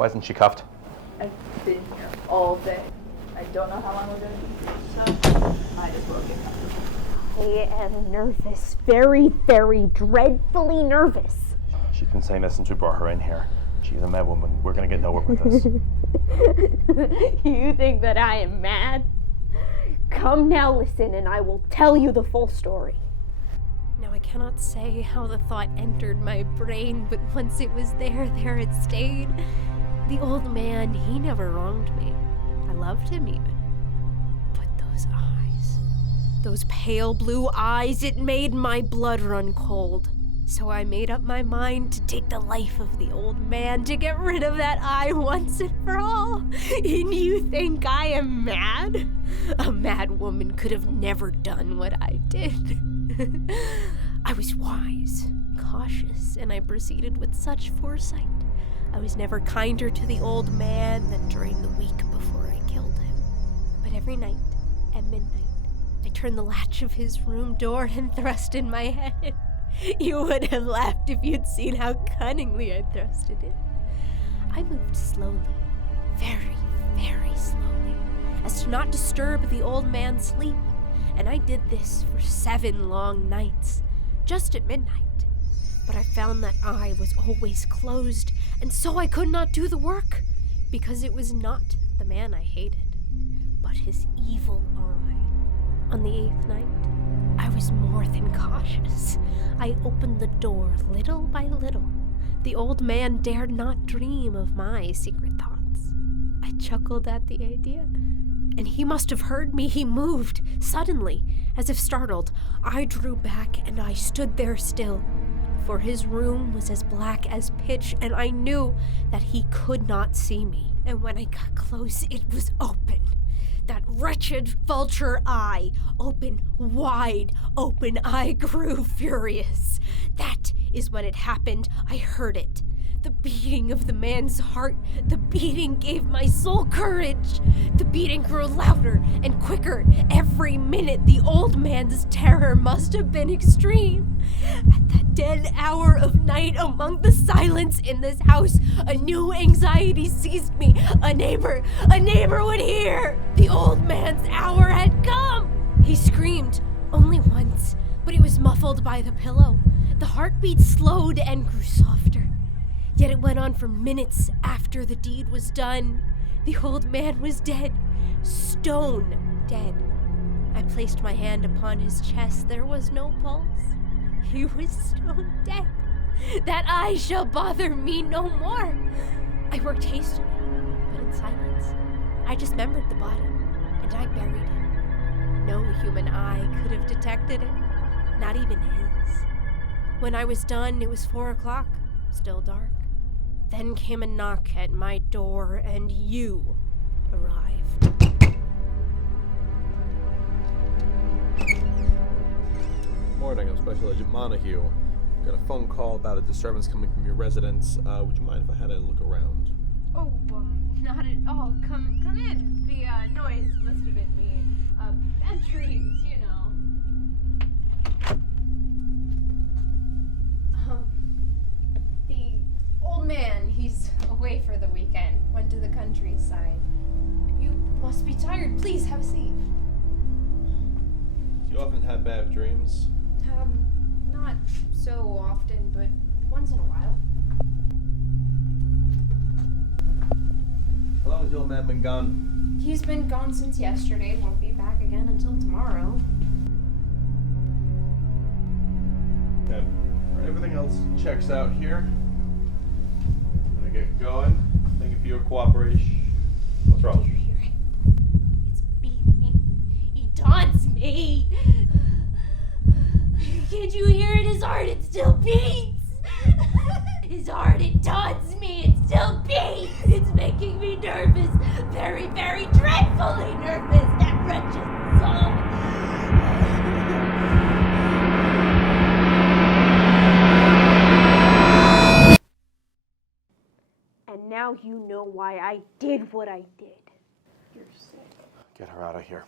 Why isn't she cuffed? I've been here all day. I don't know how long we're going to be here, so might as well get cuffed. I am nervous. Very, very dreadfully nervous. She's been saying this since we brought her in here. She's a mad woman. We're going to get nowhere with this. You think that I am mad? Come now, listen, and I will tell you the full story. Now I cannot say how the thought entered my brain, but once it was there it stayed. The old man, he never wronged me. I loved him even. But those eyes, those pale blue eyes, it made my blood run cold. So I made up my mind to take the life of the old man, to get rid of that eye once and for all. And you think I am mad? A mad woman could have never done what I did. I was wise, cautious, and I proceeded with such foresight. I was never kinder to the old man than during the week before I killed him. But every night, at midnight, I turned the latch of his room door and thrust in my head. You would have laughed if you'd seen how cunningly I thrusted it. I moved slowly, very, very slowly, as to not disturb the old man's sleep, and I did this for 7 long nights, just at midnight. But I found that eye was always closed, and so I could not do the work, because it was not the man I hated, but his evil eye. On the 8th night, I was more than cautious. I opened the door little by little. The old man dared not dream of my secret thoughts. I chuckled at the idea, and he must have heard me. He moved suddenly, as if startled. I drew back, and I stood there still, for his room was as black as pitch, and I knew that he could not see me. And when I got close, it was open. That wretched vulture eye, open, wide open. I grew furious. That is when it happened. I heard it. The beating of the man's heart. The beating gave my soul courage. The beating grew louder and quicker every minute. The old man's terror must have been extreme. At that dead hour of night, among the silence in this house, a new anxiety seized me. A neighbor would hear. The old man's hour had come. He screamed, only once, but it was muffled by the pillow. The heartbeat slowed and grew softer. Yet it went on for minutes after the deed was done. The old man was dead, stone dead. I placed my hand upon his chest. There was no pulse. He was stone dead. That eye shall bother me no more. I worked hastily, but in silence. I dismembered the body, and I buried him. No human eye could have detected it, not even his. When I was done, it was 4 o'clock, still dark. Then came a knock at my door, and you arrived. Morning, I'm Special Agent Montague. Got a phone call about a disturbance coming from your residence. Would you mind if I had a look around? Oh, not at all. Come in. The noise must have been me. Bad dreams, you know. The old man, he's away for the weekend. Went to the countryside. You must be tired. Please, have a seat. Do you often have bad dreams? Not so often, but once in a while. How long has the old man been gone? He's been gone since yesterday. Won't be back again until tomorrow. Okay. Alright, everything else checks out here. I'm gonna get going. Thank you for your cooperation. What's wrong? Do you hear it? It's beating. He taunts me. Can't you hear it? His heart, it still beats. His heart, it taunts me. It still beats. It's making me nervous. Very, very dreadfully nervous. That wretched soul. And now you know why I did what I did. You're sick. Get her out of here.